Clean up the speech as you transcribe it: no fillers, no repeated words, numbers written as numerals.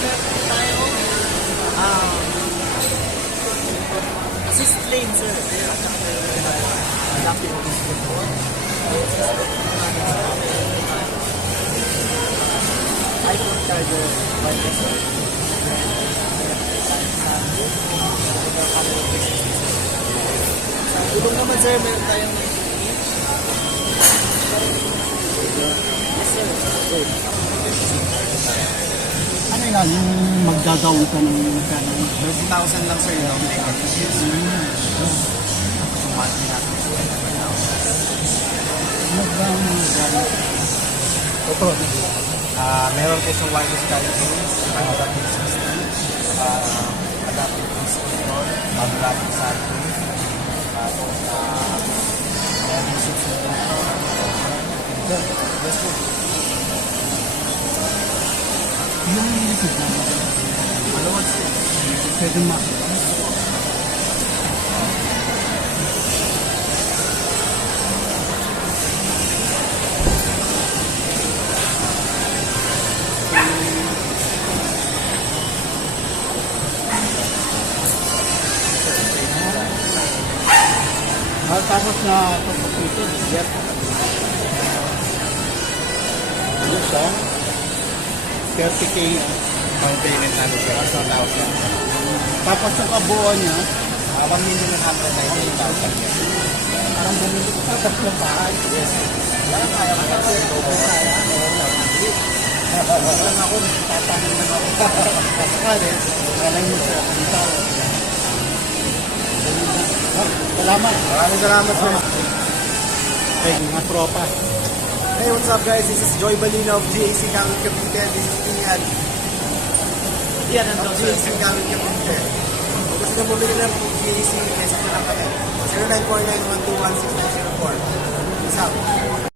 meron tayo ah, assist lane, sir. At saka meron tayo adaptive cruise control. iPhone charger, wireless, sir. Sa gulong naman, sir, meron tayong 19-inch. Yes, sir. Good. Ano yan, yung magdadaw ka ng magkano? 2,000 lang sir yung payment. Monthly natin. Ito. Meron kayo sa wireless charging, adaptive system, adaptive cruise control, automatic charging, tapos meron system yes po. Yung likod na Maluwag sir. pwede makita. Tapos na ito. Yes. Ano siya? 30K. Ang payment natin sir, 1,000. Tapos yung kabuuan niya, 1,198,000 yes. parang ganun ko tapos na bahay. Yes. Wala kaya ka sir, kaya Parang ako, nagtatanong na ako. Sakali, alam mo siya, ang tao. Salamat. Maraming salamat sir. Ay, mga tropa. Hey, what's up guys? This is Joy Balina of GAC Gamit Cavite. This is Tinyan Yan ang of daw, sir. GAC Gamit Cavite. Kung gusto nyo bumili ng GAC, message nyo lang kami. 0949-121-6904. What's up?